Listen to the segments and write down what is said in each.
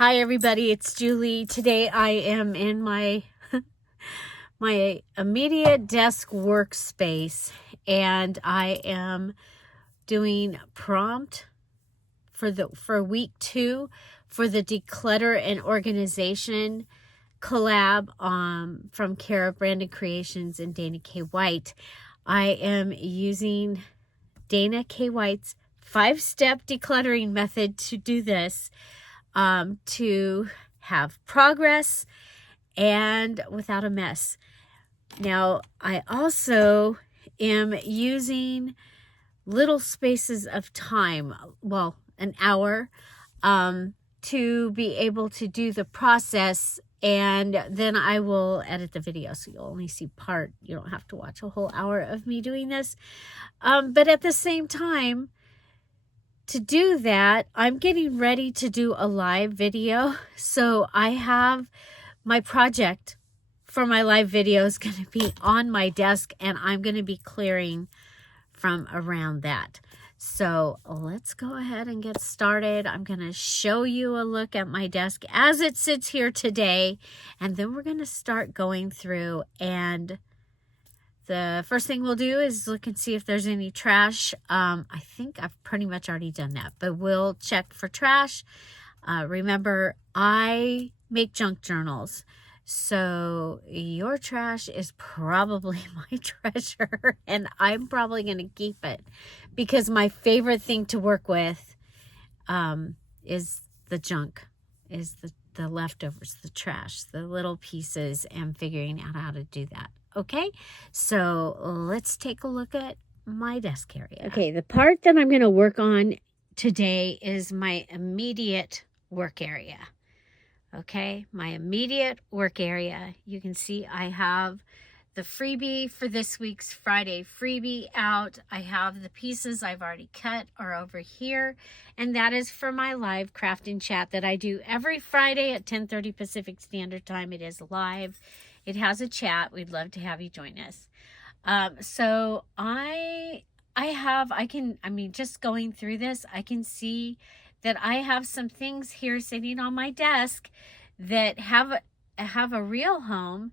Hi everybody, it's Julie. Today I am in my my immediate desk workspace and I am doing prompt for week 2 for the Declutter and Organization collab from Cara Brandon Creations and Dana K. White. I am using Dana K. White's 5-step decluttering method to do this. To have progress and without a mess. Now, I also am using little spaces of time, well, an hour, to be able to do the process, and then I will edit the video so you'll only see part. You don't have to watch a whole hour of me doing this. But at the same time, to do that, I'm getting ready to do a live video. So I have my project for my live video is going to be on my desk and I'm going to be clearing from around that. So let's go ahead and get started. I'm going to show you a look at my desk as it sits here today. And then we're going to start going through, and the first thing we'll do is look and see if there's any trash. I think I've pretty much already done that, but we'll check for trash. Remember, I make junk journals, so your trash is probably my treasure, and I'm probably going to keep it because my favorite thing to work with is the junk, is the leftovers, the trash, the little pieces, and figuring out how to do that. Okay, so let's take a look at my desk area. Okay, the part that I'm going to work on today is my immediate work area. Okay, my immediate work area. You can see I have the freebie for this week's Friday freebie out. I have the pieces I've already cut are over here, and that is for my live crafting chat that I do every Friday at 10:30 Pacific Standard Time. It is live. It has a chat. We'd love to have you join us. So just going through this, I can see that I have some things here sitting on my desk that have a real home,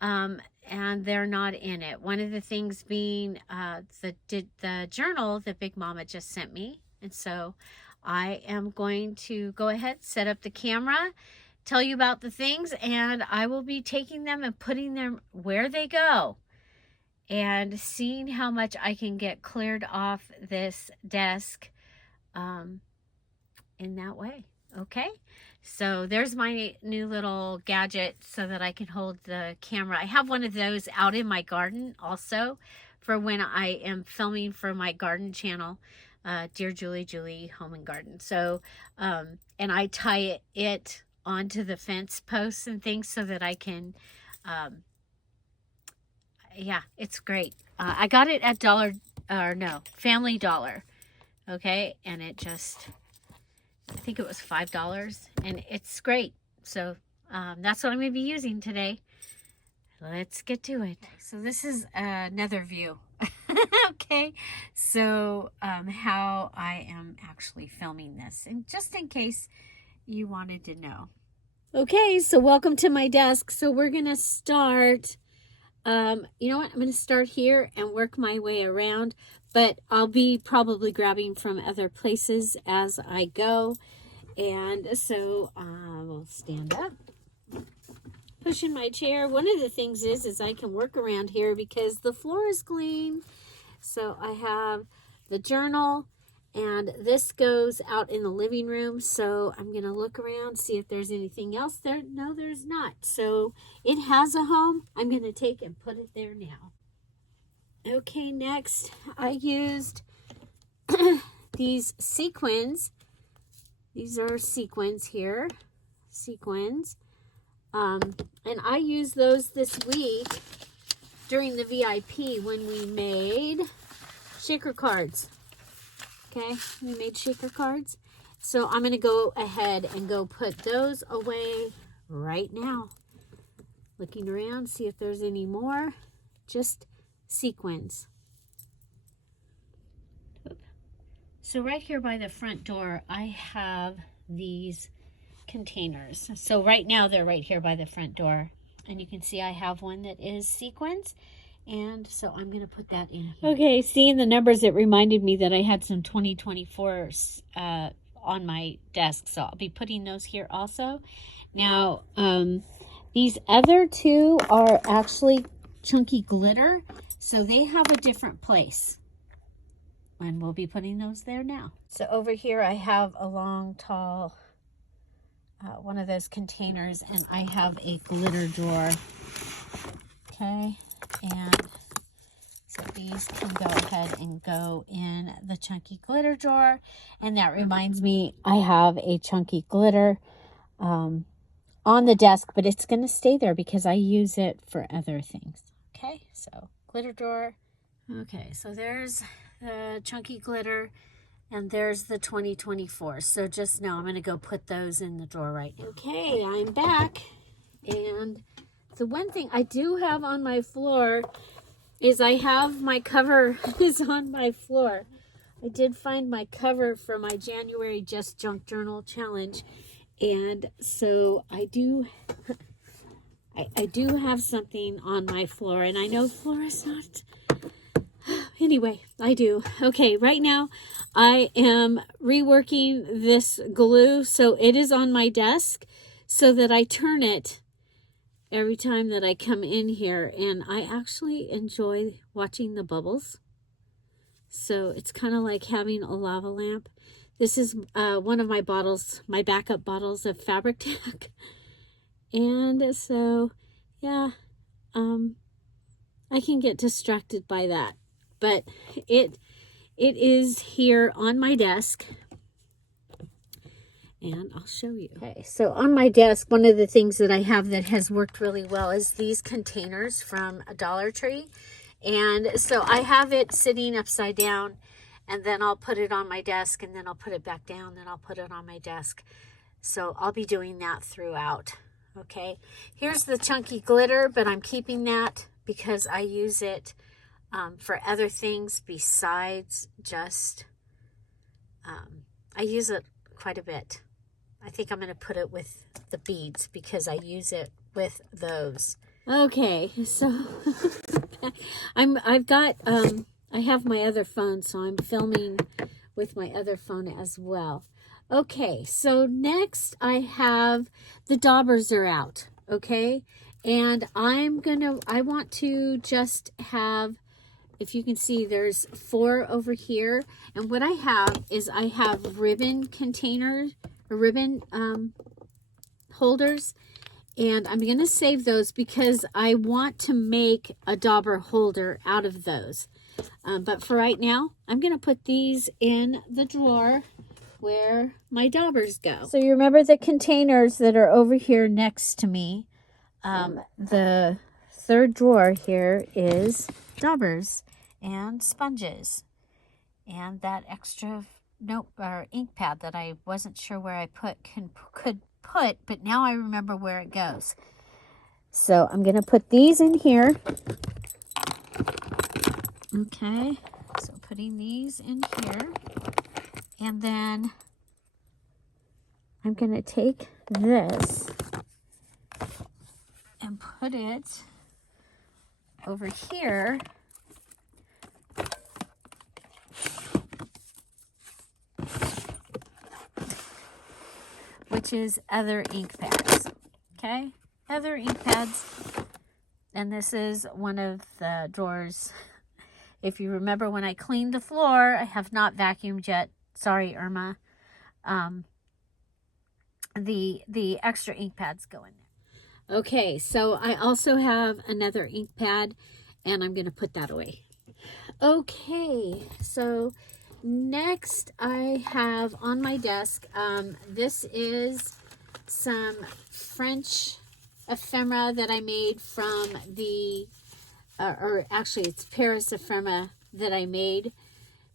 and they're not in it. One of the things being the journal that Big Mama just sent me. And so I am going to go ahead, set up the camera, tell you about the things, and I will be taking them and putting them where they go and seeing how much I can get cleared off this desk in that way. Okay, so there's my new little gadget so that I can hold the camera. I have one of those out in my garden also for when I am filming for my garden channel, Dear Julie Home and Garden. So and I tie it onto the fence posts and things so that I can yeah, it's great. I got it at Family Dollar. Okay, and it just, I think it was $5, and it's great. So that's what I'm going to be using today. Let's get to it. So this is another view. Okay, so how I am actually filming this, and just in case you wanted to know. Okay, so welcome to my desk. So we're gonna start, you know what, I'm gonna start here and work my way around, but I'll be probably grabbing from other places as I go. And so we'll stand up, pushing my chair. One of the things is I can work around here because the floor is clean. So I have the journal, and this goes out in the living room. So I'm going to look around, see if there's anything else there. No, there's not. So it has a home. I'm going to take and put it there now. Okay, next I used these sequins. These are sequins here. Sequins. And I used those this week during the VIP when we made shaker cards. Okay, we made shaker cards. So I'm going to go ahead and go put those away right now. Looking around, see if there's any more. Just sequins. So right here by the front door, I have these containers. So right now they're right here by the front door. And you can see I have one that is sequins. And so I'm going to put that in here. Okay, seeing the numbers, it reminded me that I had some 2024s on my desk. So I'll be putting those here also. Now, these other two are actually chunky glitter. So they have a different place. And we'll be putting those there now. So over here I have a long, tall, one of those containers, and I have a glitter drawer. Okay, and so these can go ahead and go in the chunky glitter drawer. And that reminds me, I have a chunky glitter on the desk, but it's going to stay there because I use it for other things. Okay, so glitter drawer. Okay, so there's the chunky glitter, and there's the 2024. So just now I'm going to go put those in the drawer right now. Okay, I'm back. And the one thing I do have on my floor is I have my cover is on my floor. I did find my cover for my January Just Junk Journal Challenge. And so I do have something on my floor, and I know floor is not. Anyway, I do. Okay, right now I am reworking this glue, so it is on my desk so that I turn it every time that I come in here, and I actually enjoy watching the bubbles. So it's kind of like having a lava lamp. This is one of my bottles, my backup bottles of fabric tack. And so, yeah, I can get distracted by that. But it is here on my desk, and I'll show you. Okay, so on my desk, one of the things that I have that has worked really well is these containers from Dollar Tree. And so I have it sitting upside down, and then I'll put it on my desk, and then I'll put it back down, then I'll put it on my desk. So I'll be doing that throughout. Okay, here's the chunky glitter, but I'm keeping that because I use it for other things besides just, I use it quite a bit. I think I'm going to put it with the beads because I use it with those. Okay, so I have my other phone, so I'm filming with my other phone as well. Okay, so next I have the daubers are out, okay? And I want to just have, if you can see, there's 4 over here. And what I have is I have ribbon containers, ribbon holders. And I'm going to save those because I want to make a dauber holder out of those. But for right now, I'm going to put these in the drawer where my daubers go. So you remember the containers that are over here next to me. The third drawer here is daubers and sponges and that extra ink pad that I wasn't sure where I could put, but now I remember where it goes. So I'm going to put these in here. Okay, so putting these in here, and then I'm going to take this and put it over here which is other ink pads. Okay, other ink pads. And this is one of the drawers. If you remember when I cleaned the floor, I have not vacuumed yet. Sorry, Irma. The extra ink pads go in there. Okay, so I also have another ink pad, and I'm going to put that away. Okay, so next I have on my desk, this is some French ephemera that I made from the, or actually it's Paris ephemera that I made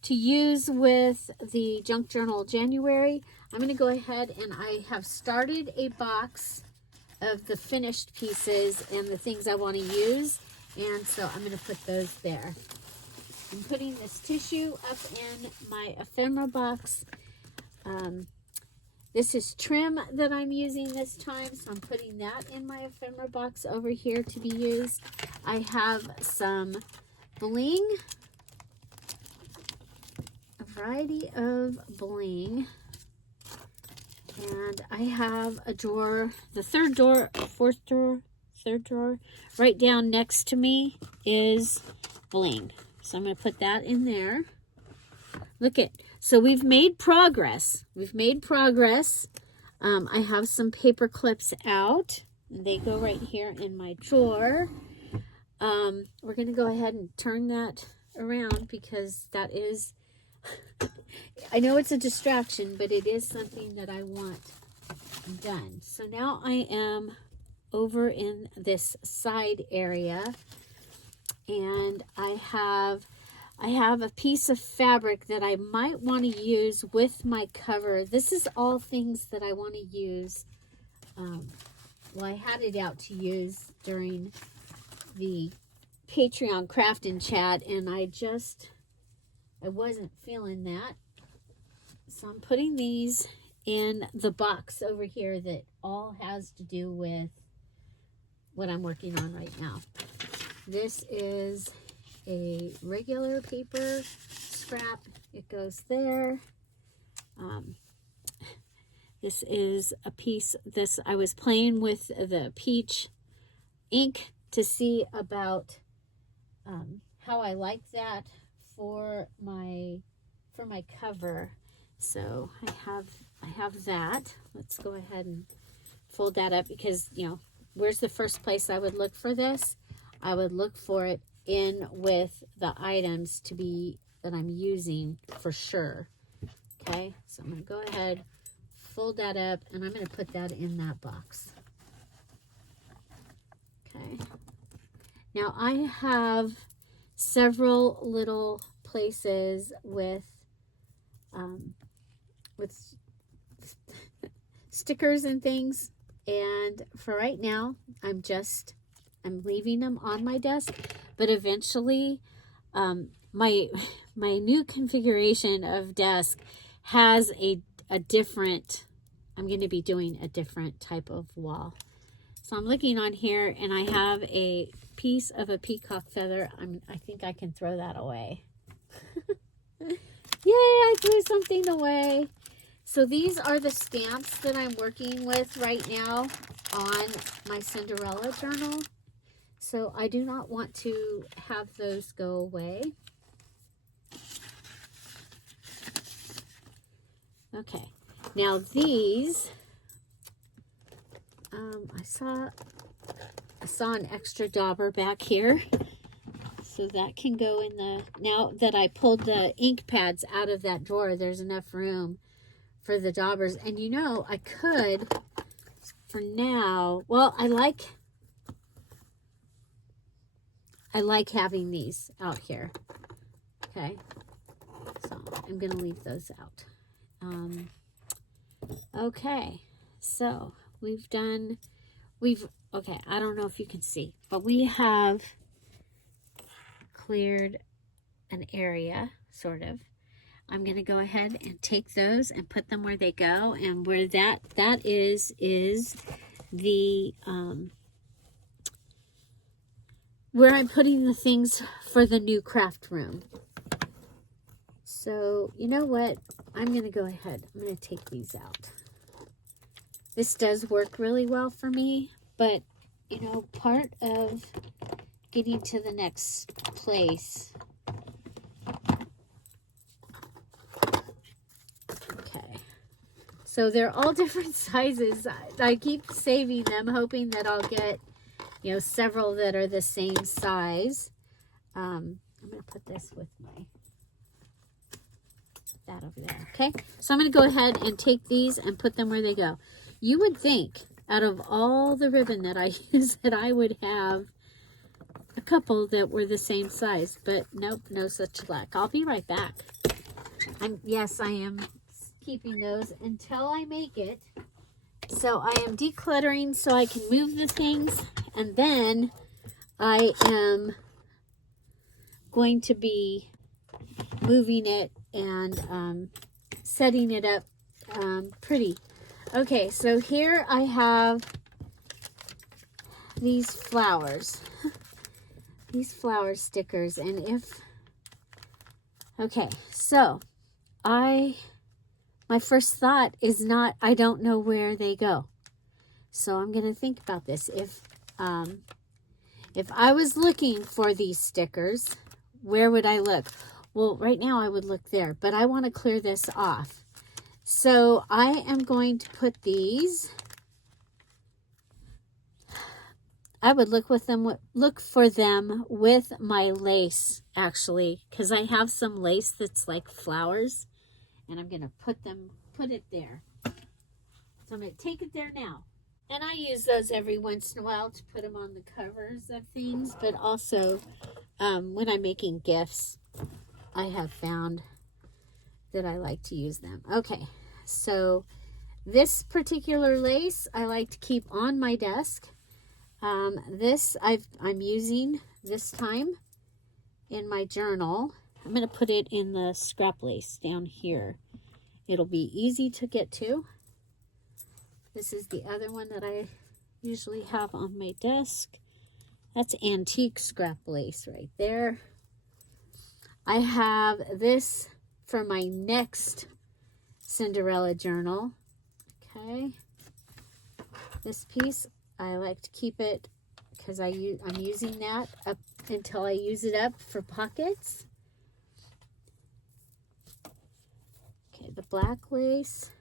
to use with the Junk Journal January. I'm going to go ahead and I have started a box of the finished pieces and the things I want to use, and so I'm going to put those there. I'm putting this tissue up in my ephemera box. This is trim that I'm using this time, so I'm putting that in my ephemera box over here to be used. I have some bling, a variety of bling, and I have a drawer, the third drawer, third drawer, right down next to me is bling. So I'm going to put that in there. Look at, so we've made progress. We've made progress. I have some paper clips out. They go right here in my drawer. We're going to go ahead and turn that around because that is, I know it's a distraction, but it is something that I want done. So now I am over in this side area, and I have a piece of fabric that I might want to use with my cover. This is all things that I want to use. Well, I had it out to use during the Patreon crafting chat, and I wasn't feeling that. So I'm putting these in the box over here that all has to do with what I'm working on right now. This is a regular paper scrap. It goes there. This is a piece, I was playing with the peach ink to see about how I like that for my cover. So I have that. Let's go ahead and fold that up because, you know, where's the first place I would look for this? I would look for it in with the items that I'm using for sure. Okay, so I'm going to go ahead, fold that up, and I'm going to put that in that box. Okay, now I have several little places with stickers and things, and for right now I'm leaving them on my desk, but eventually my new configuration of desk has a different, I'm going to be doing a different type of wall. So I'm looking on here and I have a piece of a peacock feather. I think I can throw that away. Yay, I threw something away. So these are the stamps that I'm working with right now on my Cinderella journal. So I do not want to have those go away. Okay, now these, I saw an extra dauber back here. So that can go in the, now that I pulled the ink pads out of that drawer, there's enough room for the daubers. And you know, I could, for now, well, I like having these out here. Okay, so I'm gonna leave those out. Okay, so okay, I don't know if you can see, but we have cleared an area, sort of. I'm going to go ahead and take those and put them where they go, and where that is the where I'm putting the things for the new craft room. So you know what, I'm going to go ahead, I'm going to take these out. This does work really well for me, but you know, part of getting to the next place. Okay, so they're all different sizes. I keep saving them, hoping that I'll get, you know, several that are the same size. I'm going to put this with that over there. Okay, so I'm going to go ahead and take these and put them where they go. You would think out of all the ribbon that I use that I would have a couple that were the same size, but nope, no such luck. I'll be right back. Yes, I am keeping those until I make it. So I am decluttering so I can move the things, and then I am going to be moving it and setting it up pretty. Okay, so here I have these flowers. These flower stickers. And if... Okay, so my first thought is not, I don't know where they go. So I'm going to think about this. If I was looking for these stickers, where would I look? Well, right now I would look there, but I want to clear this off. So I am going to put these, I would look for them with my lace, actually, because I have some lace that's like flowers, and I'm going to put it there. So I'm going to take it there now. And I use those every once in a while to put them on the covers of things, but also when I'm making gifts, I have found that I like to use them. Okay, so this particular lace I like to keep on my desk. This I'm using this time in my journal. I'm going to put it in the scrap lace down here. It'll be easy to get to. This is the other one that I usually have on my desk. That's antique scrap lace right there. I have this for my next Cinderella journal. Okay. This piece, I like to keep it because I'm using that up until I use it up for pockets. Okay, the black lace.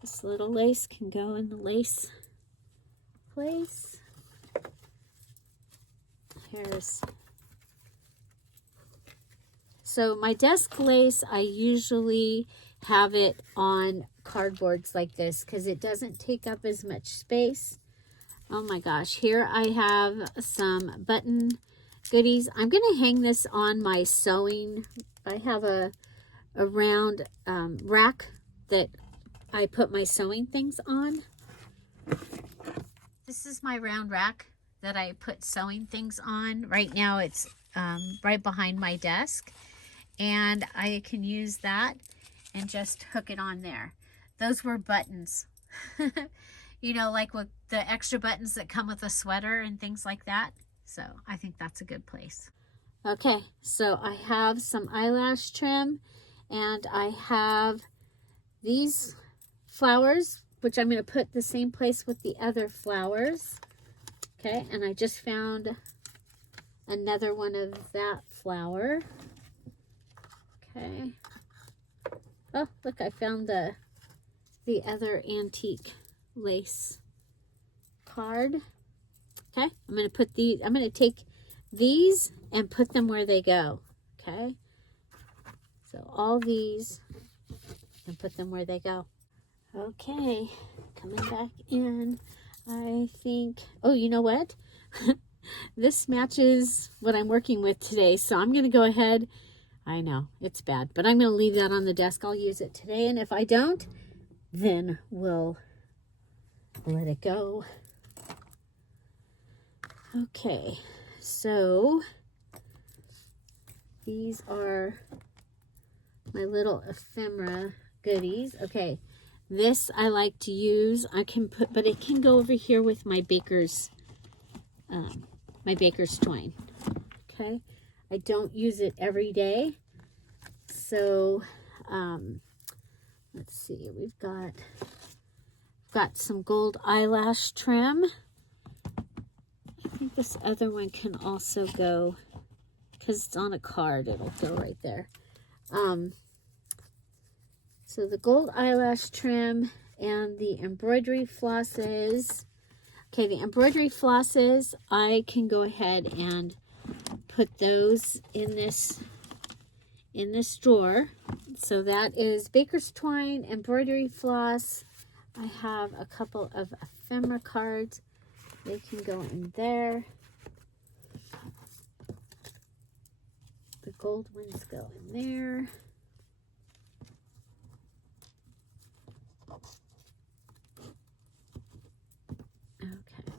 This little lace can go in the lace place. So my desk lace, I usually have it on cardboards like this because it doesn't take up as much space. Oh my gosh, here I have some button goodies. I'm going to hang this on my sewing. I have a round rack that I put my sewing things on. This is my round rack that I put sewing things on. Right now it's right behind my desk, and I can use that and just hook it on there. Those were buttons. You know, like with the extra buttons that come with a sweater and things like that. So I think that's a good place. Okay, so I have some eyelash trim, and I have these flowers, which I'm going to put the same place with the other flowers. Okay, and I just found another one of that flower. Okay. Oh, look, I found the other antique lace card. Okay, I'm going to take these and put them where they go. Okay, so all these and put them where they go. Okay, coming back in, I think, oh, you know what? This matches what I'm working with today, so I'm going to go ahead. I know, it's bad, but I'm going to leave that on the desk. I'll use it today, and if I don't, then we'll let it go. Okay, so these are my little ephemera goodies. Okay, this I like to use. I can put, but it can go over here with my baker's twine. Okay, I don't use it every day. So let's see, we've got some gold eyelash trim. I think this other one can also go, because it's on a card, it'll go right there. So the gold eyelash trim and the embroidery flosses. Okay, the embroidery flosses, I can go ahead and put those in this drawer. So that is baker's twine, embroidery floss. I have a couple of ephemera cards. They can go in there. The gold ones go in there. Okay.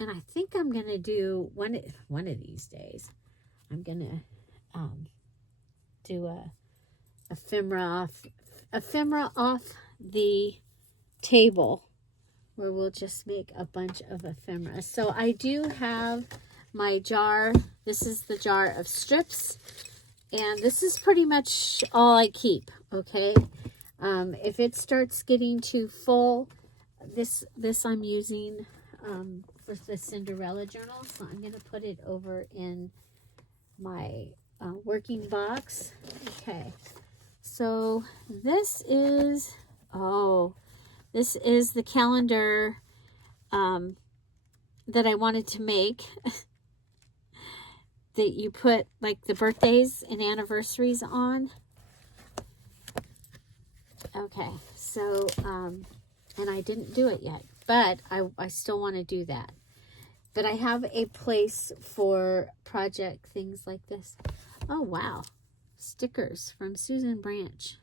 And I think I'm going to do one of these days. I'm going to do a ephemera off the table where we'll just make a bunch of ephemera. So I do have my jar. This is the jar of strips, and this is pretty much all I keep, okay? If it starts getting too full, this I'm using for the Cinderella journal, so I'm going to put it over in my working box. Okay, so this is the calendar that I wanted to make that you put like the birthdays and anniversaries on. Okay, so and I didn't do it yet, but I still want to do that. But I have a place for project things like this. Oh wow, stickers from Susan Branch.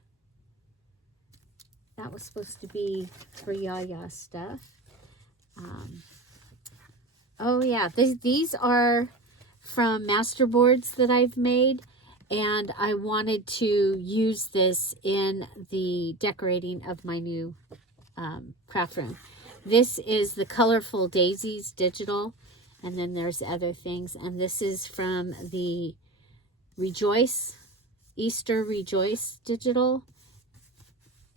That was supposed to be for Yaya stuff. Oh yeah, these are from masterboards that I've made, and I wanted to use this in the decorating of my new craft room. This is the Colorful Daisies digital, and then there's other things, and this is from the Rejoice, Easter Rejoice digital.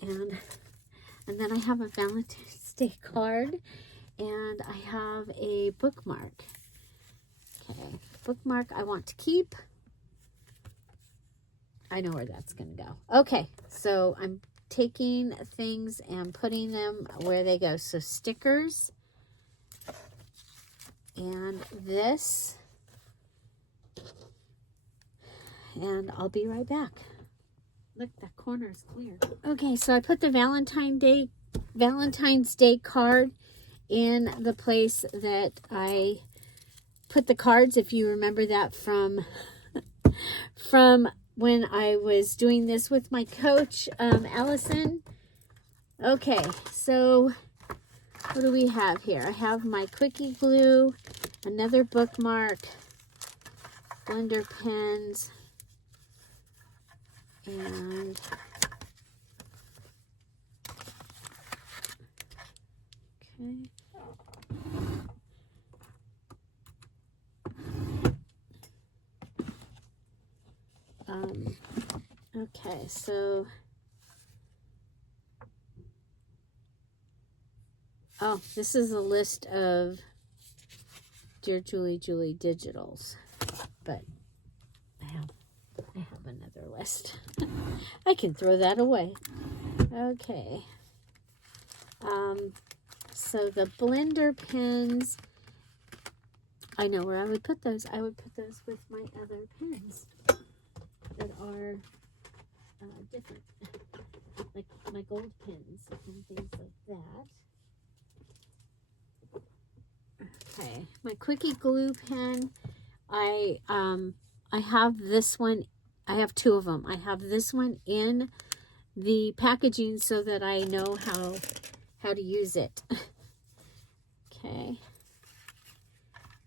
And then I have a Valentine's Day card, and I have a bookmark. Okay, bookmark I want to keep. I know where that's going to go. Okay, so I'm taking things and putting them where they go. So stickers, and this, and I'll be right back. Look, that corner is clear. Okay, so I put the Valentine's Day card in the place that I put the cards, if you remember that from when I was doing this with my coach, Allison. Okay, so what do we have here? I have my Quickie glue, another bookmark, blender pens, and okay. Okay, so this is a list of Dear Julie digitals, but I have another list. I can throw that away. Okay. So the blender pens, I know where I would put those. I would put those with my other pens that are different, like my gold pens and things like that. Okay, my Quickie glue pen, I have this one. I have two of them. I have this one in the packaging so that I know how to use it. Okay.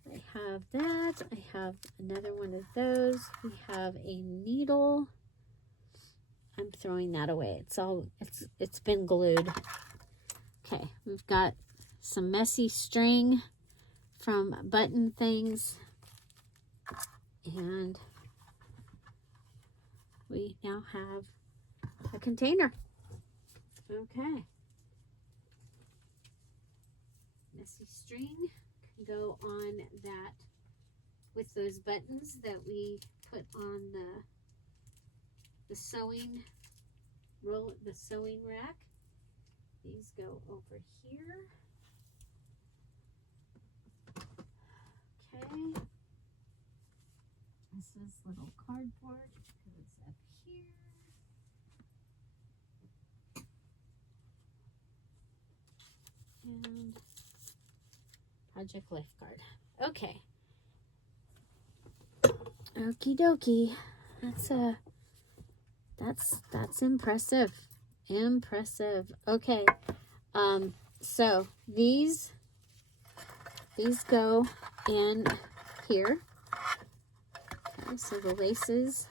I have that. I have another one of those. We have a needle. I'm throwing that away. It's been glued. Okay, we've got some messy string from button things, and we now have a container. Okay. Messy string can go on that with those buttons that we put on the sewing roll, the sewing rack. These go over here. Okay. This is little cardboard. Goes up here. And Project Lifeguard. Okay. Okie dokie. That's impressive. Impressive. Okay. So these go in here. Okay, so the laces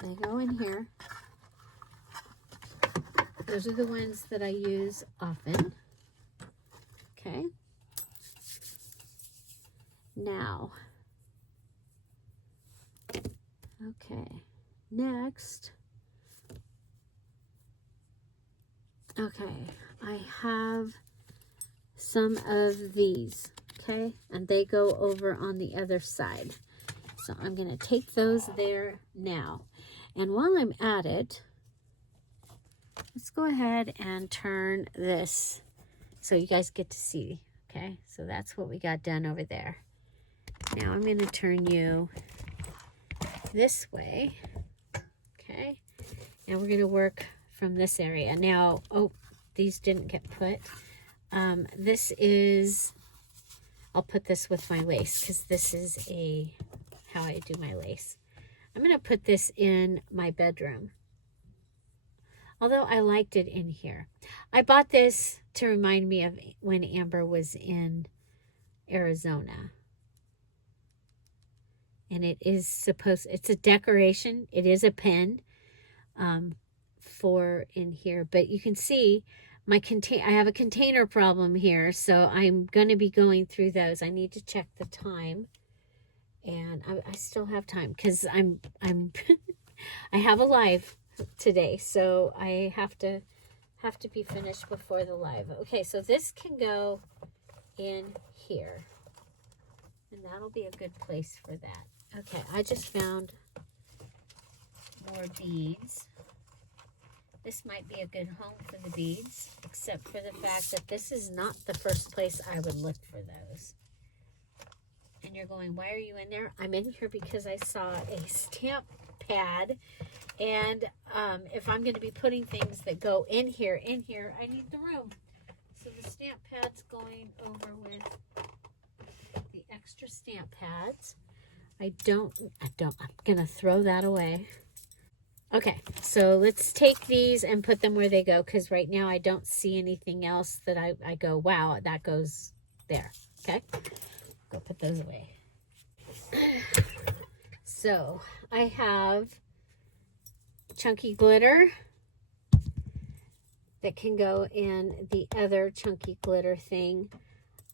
They go in here. Those are the ones that I use often. Okay. Now, okay, next, okay, I have some of these, okay, and they go over on the other side. So I'm going to take those there now. And while I'm at it, let's go ahead and turn this so you guys get to see, okay? So that's what we got done over there. Now I'm going to turn you this way, okay? And we're going to work from this area. Now, oh, these didn't get put. This is, I'll put this with my lace because this is how I do my lace. I'm going to put this in my bedroom. Although I liked it in here. I bought this to remind me of when Amber was in Arizona. And it is it's a decoration. It is a pin for in here. But you can see I have a container problem here. So I'm going to be going through those. I need to check the time. And I still have time because I'm I have a live today, so I have to be finished before the live. Okay, so this can go in here, and that'll be a good place for that. Okay, I just found more beads. This might be a good home for the beads, except for the fact that this is not the first place I would look for those. And you're going, why are you in there? I'm in here because I saw a stamp pad. And if I'm going to be putting things that go in here, I need the room. So the stamp pad's going over with the extra stamp pads. I'm going to throw that away. Okay, so let's take these and put them where they go, because right now I don't see anything else that I go, wow, that goes there. Okay. Go put those away. So I have chunky glitter that can go in the other chunky glitter thing.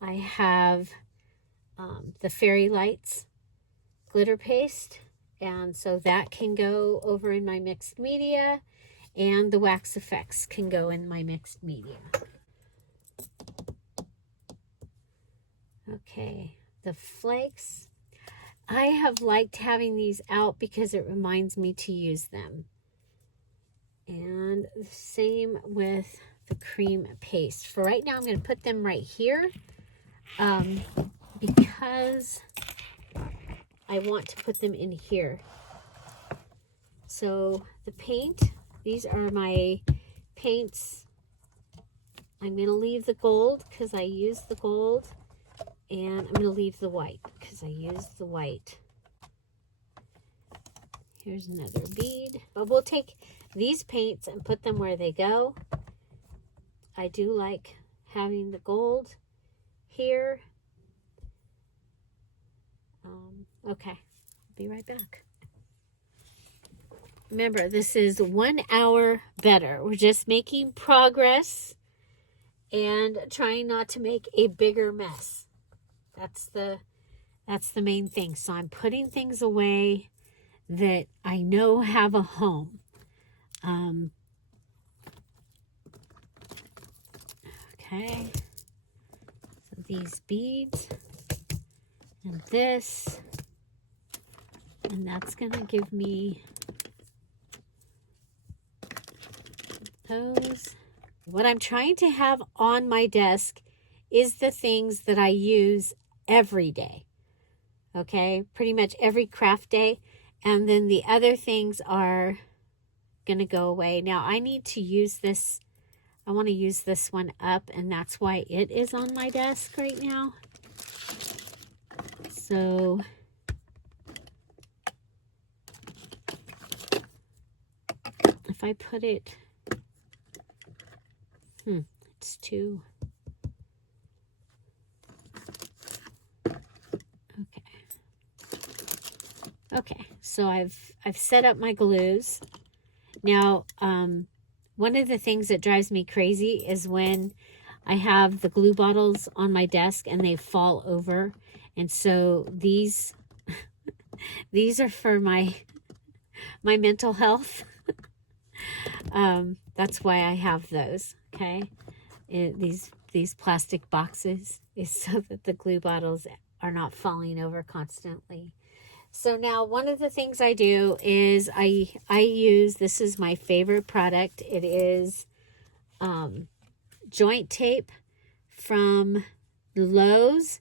I have the fairy lights glitter paste, and so that can go over in my mixed media, and the wax effects can go in my mixed media. Okay. The flakes, I have liked having these out because it reminds me to use them. And the same with the cream paste. For right now, I'm going to put them right here because I want to put them in here. So the paint, these are my paints. I'm going to leave the gold because I use the gold. And I'm going to leave the white because I used the white. Here's another bead. But we'll take these paints and put them where they go. I do like having the gold here. Okay, I'll be right back. Remember, this is 1 hour better. We're just making progress and trying not to make a bigger mess. That's the main thing. So I'm putting things away that I know have a home. Okay. So these beads and this, and that's going to give me those. What I'm trying to have on my desk is the things that I use every day. Okay, pretty much every craft day. And then the other things are going to go away. Now I need to use this. I want to use this one up, and that's why it is on my desk right now. So if I put it, it's too. Okay, so I've set up my glues. Now, one of the things that drives me crazy is when I have the glue bottles on my desk and they fall over. And so these are for my mental health. That's why I have those, okay? These plastic boxes is so that the glue bottles are not falling over constantly. So now one of the things I do is I use, this is my favorite product. It is joint tape from Lowe's,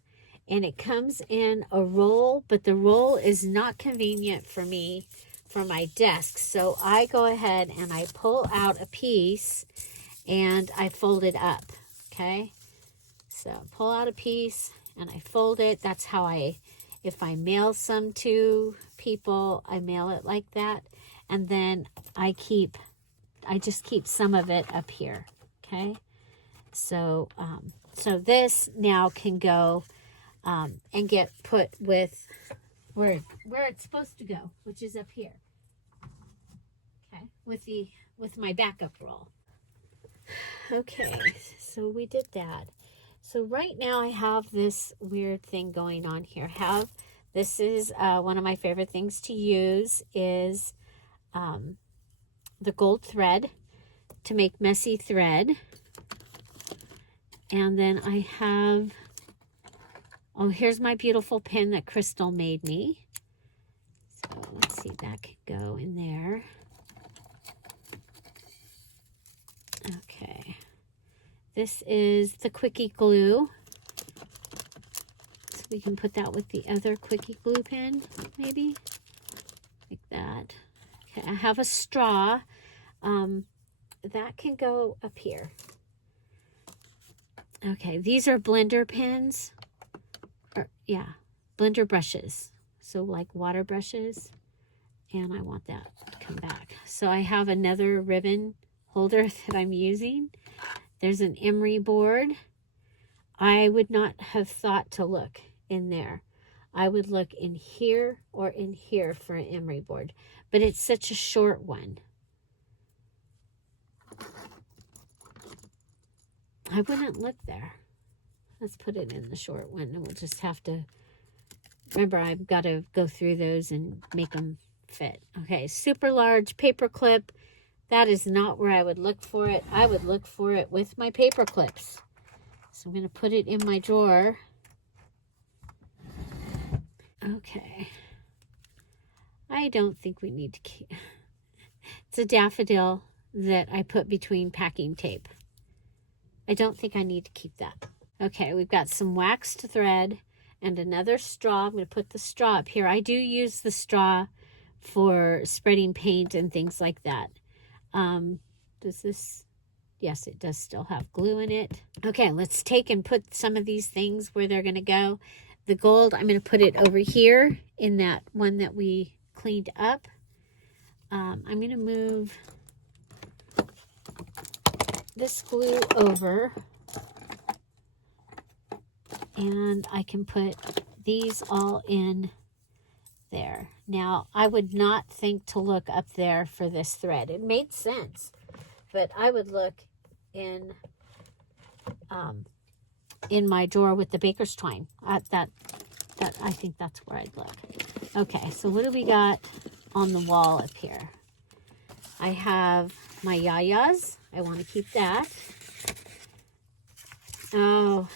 and it comes in a roll, but the roll is not convenient for me for my desk. So I go ahead and I pull out a piece and I fold it up, okay? So pull out a piece and I fold it. That's how if I mail some to people, I mail it like that. And then I just keep some of it up here, okay? So, so this now can go and get put with where it's supposed to go, which is up here, okay? With my backup roll. Okay, so we did that. So right now I have this weird thing going on here. This is one of my favorite things to use is the gold thread to make messy thread. And then I have, oh, here's my beautiful pin that Crystal made me. So let's see, that could go in there. Okay. This is the quickie glue. So we can put that with the other quickie glue pen, maybe. Like that. Okay, I have a straw. That can go up here. Okay, these are blender pens. Yeah, blender brushes. So like water brushes. And I want that to come back. So I have another ribbon holder that I'm using. There's an emery board. I would not have thought to look in there. I would look in here or in here for an emery board. But it's such a short one. I wouldn't look there. Let's put it in the short one, and we'll just have to, remember, I've got to go through those and make them fit. Okay, super large paper clip. That is not where I would look for it. I would look for it with my paper clips. So I'm going to put it in my drawer. Okay. I don't think we need to keep, it's a daffodil that I put between packing tape. I don't think I need to keep that. Okay, we've got some waxed thread and another straw. I'm going to put the straw up here. I do use the straw for spreading paint and things like that. Does this, yes, it does still have glue in it. Okay, let's take and put some of these things where they're going to go. The gold, I'm going to put it over here in that one that we cleaned up. I'm going to move this glue over, and I can put these all in there. Now, I would not think to look up there for this thread. It made sense, but I would look in my drawer with the baker's twine. That I think that's where I'd look. Okay, so what do we got on the wall up here? I have my yayas. I want to keep that. Oh,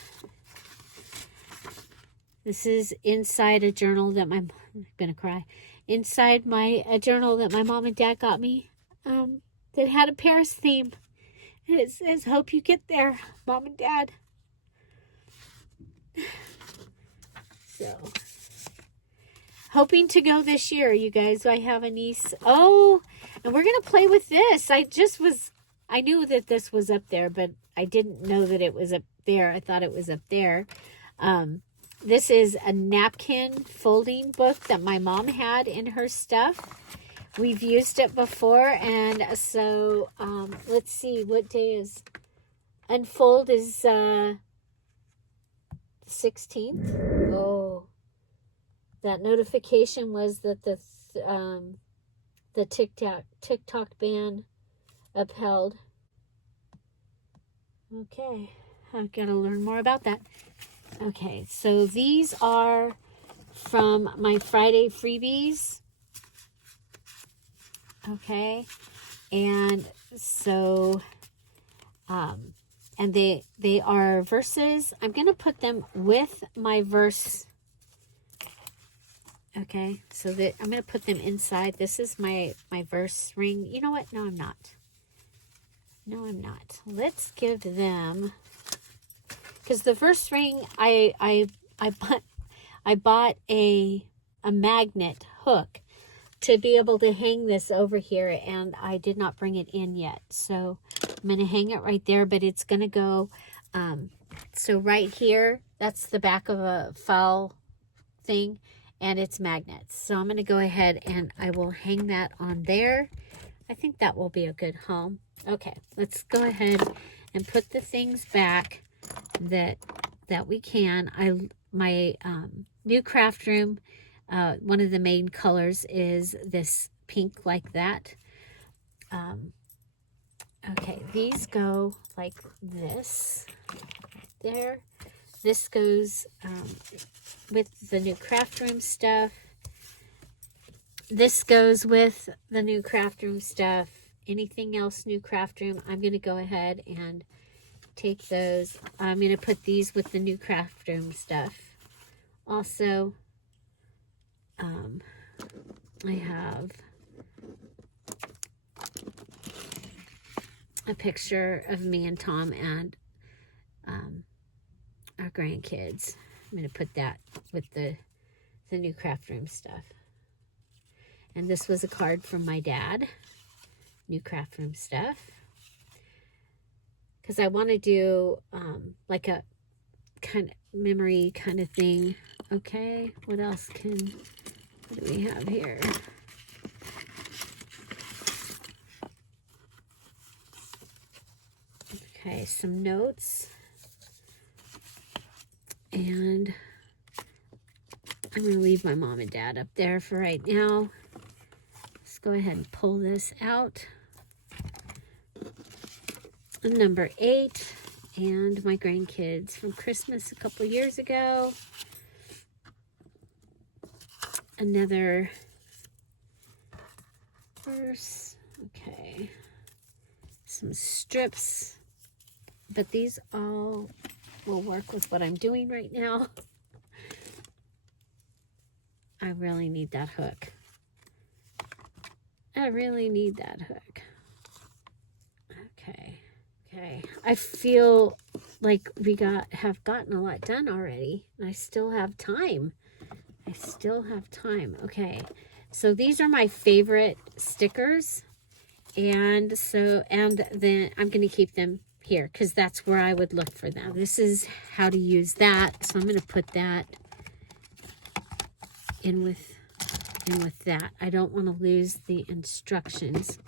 this is inside a journal that I'm gonna cry. Inside a journal that my mom and dad got me, that had a Paris theme. And it says, "Hope you get there, Mom and Dad." So, hoping to go this year, you guys. I have a niece. Oh, and we're gonna play with this. I knew that this was up there, but I didn't know that it was up there. I thought it was up there. This is a napkin folding book that my mom had in her stuff. We've used it before, and so let's see, what day is Unfold is 16th. Oh, that notification was that the TikTok ban upheld. Okay, I've got to learn more about that. Okay, so these are from my Friday freebies. Okay, and so and they are verses. I'm going to put them with my verse. Okay, so that I'm going to put them inside. This is my verse ring. You know what? No, I'm not. No, I'm not. Let's give them, because the verse ring, I bought a magnet hook to be able to hang this over here, and I did not bring it in yet. So I'm going to hang it right there, but it's going to go, so right here, that's the back of a file thing, and it's magnets. So I'm going to go ahead and I will hang that on there. I think that will be a good home. Okay, let's go ahead and put the things back that we can. My new craft room, one of the main colors is this pink like that. Okay, these go like this there. This goes with the new craft room stuff. This goes with the new craft room stuff. Anything else new craft room, I'm going to go ahead and take those. I'm going to put these with the new craft room stuff. Also, I have a picture of me and Tom and our grandkids. I'm going to put that with the new craft room stuff. And this was a card from my dad, new craft room stuff. Because I want to do like a kind of memory kind of thing. Okay, what else what do we have here? Okay, some notes. And I'm going to leave my mom and dad up there for right now. Let's go ahead and pull this out. Number 8, and my grandkids from Christmas a couple years ago. Another verse. Okay. Some strips. But these all will work with what I'm doing right now. I really need that hook. I really need that hook. Okay. Okay. I feel like we have gotten a lot done already. And I still have time. I still have time. Okay. So these are my favorite stickers. And then I'm going to keep them here because that's where I would look for them. This is how to use that. So I'm going to put that in with that. I don't want to lose the instructions.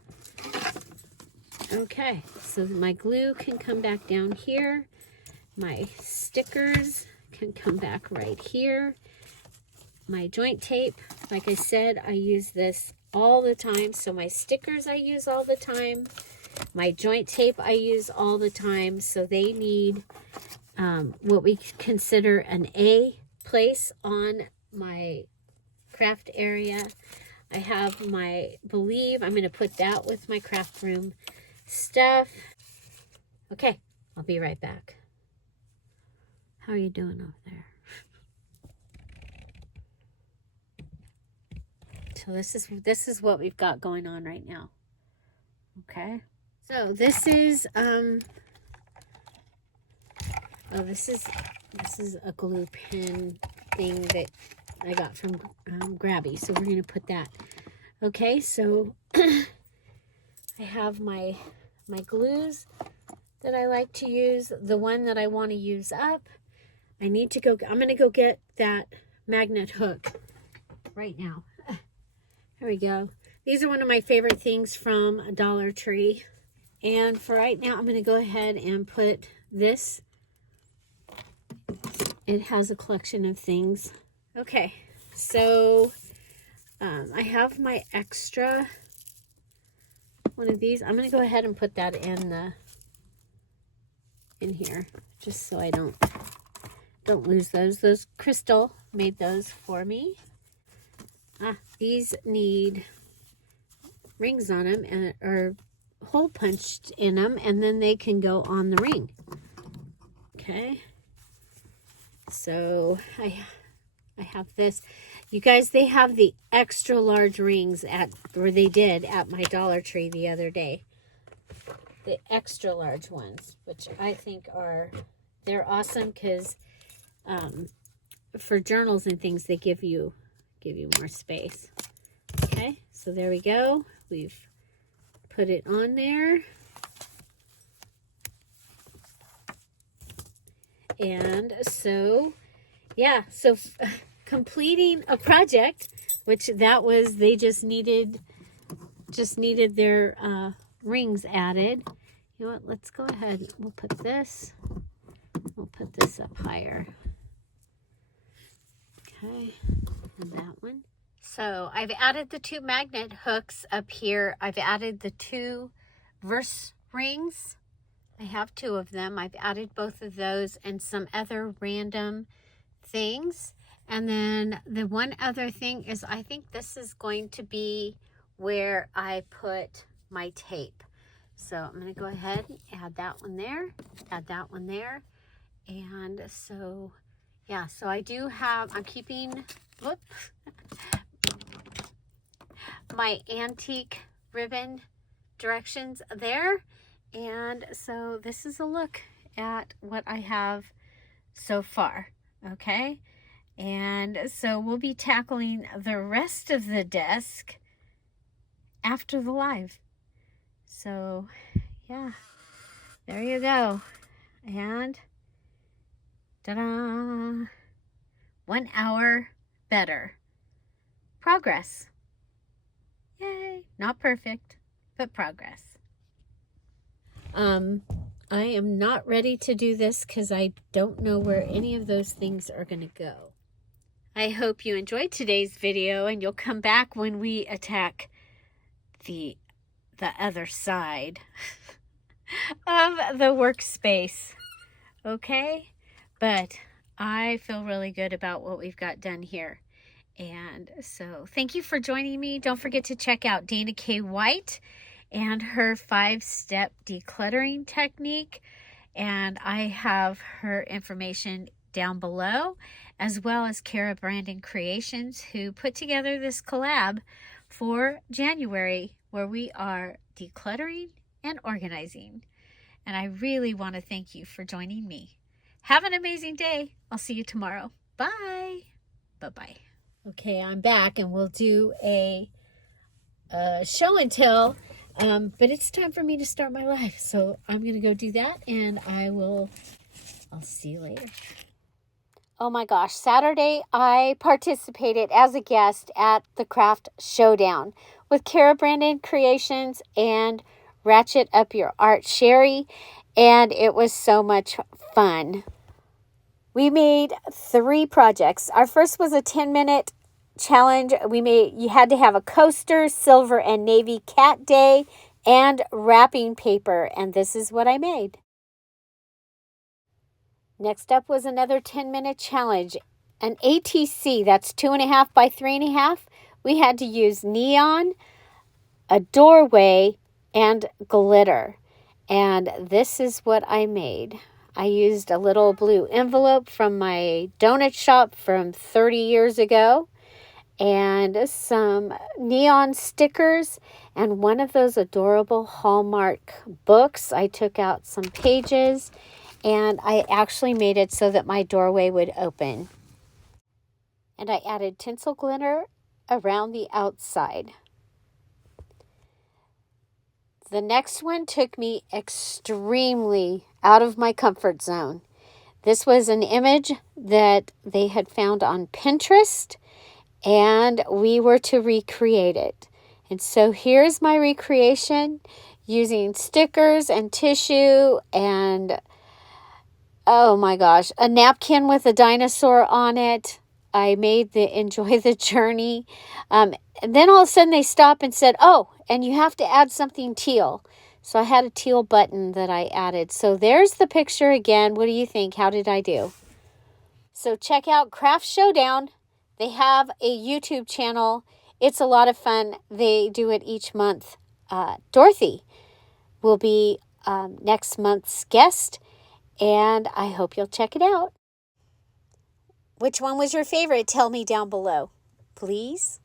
Okay, so my glue can come back down here. My stickers can come back right here. My joint tape, like I said, I use this all the time. So my stickers I use all the time. My joint tape I use all the time. So they need what we consider an A place on my craft area. I have my Believe. I'm going to put that with my craft room stuff. Okay, I'll be right back. How are you doing over there? So this is what we've got going on right now. Okay. So this is this is a glue pen thing that I got from Grabby. So we're going to put that. Okay, so I have my glues that I like to use. The one that I want to use up. I'm going to go get that magnet hook right now. There we go. These are one of my favorite things from Dollar Tree. And for right now, I'm going to go ahead and put this. It has a collection of things. Okay, so I have my extra one of these. I'm going to go ahead and put that in here, just so I don't lose those. Those Crystal made those for me. These need rings on them and or hole punched in them, and then they can go on the ring. Okay, so I have this. You guys, they have the extra large rings they did at my Dollar Tree the other day. The extra large ones, which I think they're awesome because for journals and things, they give you more space. Okay, so there we go. We've put it on there. And so, yeah, so completing a project, which that was, they just needed their rings added. You know what, let's go ahead. We'll put this up higher. Okay, and that one. So I've added the 2 magnet hooks up here. I've added the 2 verse rings. I have 2 of them. I've added both of those and some other random things. And then the one other thing is, I think this is going to be where I put my tape. So I'm going to go ahead and add that one there, add that one there. And so, yeah, so I do have, I'm keeping, my antique ribbon directions there. And so this is a look at what I have so far, okay? And so we'll be tackling the rest of the desk after the live. So, yeah, there you go. And, ta-da! 1 hour better. Progress. Yay! Not perfect, but progress. I am not ready to do this because I don't know where any of those things are going to go. I hope you enjoyed today's video and you'll come back when we attack the other side of the workspace. Okay? But I feel really good about what we've got done here. And so thank you for joining me. Don't forget to check out Dana K. White and her 5-step decluttering technique. And I have her information down below, as well as Cara Brandon Creations, who put together this collab for January, where we are decluttering and organizing. And I really want to thank you for joining me. Have an amazing day. I'll see you tomorrow. Bye. Bye-bye. Okay, I'm back, and we'll do a show and tell. But it's time for me to start my live. So I'm going to go do that, and I'll see you later. Oh my gosh, Saturday I participated as a guest at the Craft Showdown with Cara Brandon Creations and Ratchet Up Your Art Sherry, and it was so much fun. We made 3 projects. Our first was a 10-minute challenge. You had to have a coaster, silver and navy cat day, and wrapping paper, and this is what I made. Next up was another 10-minute challenge, an ATC, that's 2.5 by 3.5. We had to use neon, a doorway, and glitter. And this is what I made. I used a little blue envelope from my donut shop from 30 years ago, and some neon stickers, and one of those adorable Hallmark books. I took out some pages, and I actually made it so that my doorway would open. And I added tinsel glitter around the outside. The next one took me extremely out of my comfort zone. This was an image that they had found on Pinterest, and we were to recreate it. And so here's my recreation using stickers and tissue and, oh my gosh, a napkin with a dinosaur on it. I made the enjoy the journey. And then all of a sudden they stopped and said, oh, and you have to add something teal. So I had a teal button that I added. So there's the picture again. What do you think? How did I do? So check out Craft Showdown. They have a YouTube channel. It's a lot of fun. They do it each month. Dorothy will be next month's guest, and I hope you'll check it out. Which one was your favorite? Tell me down below, please.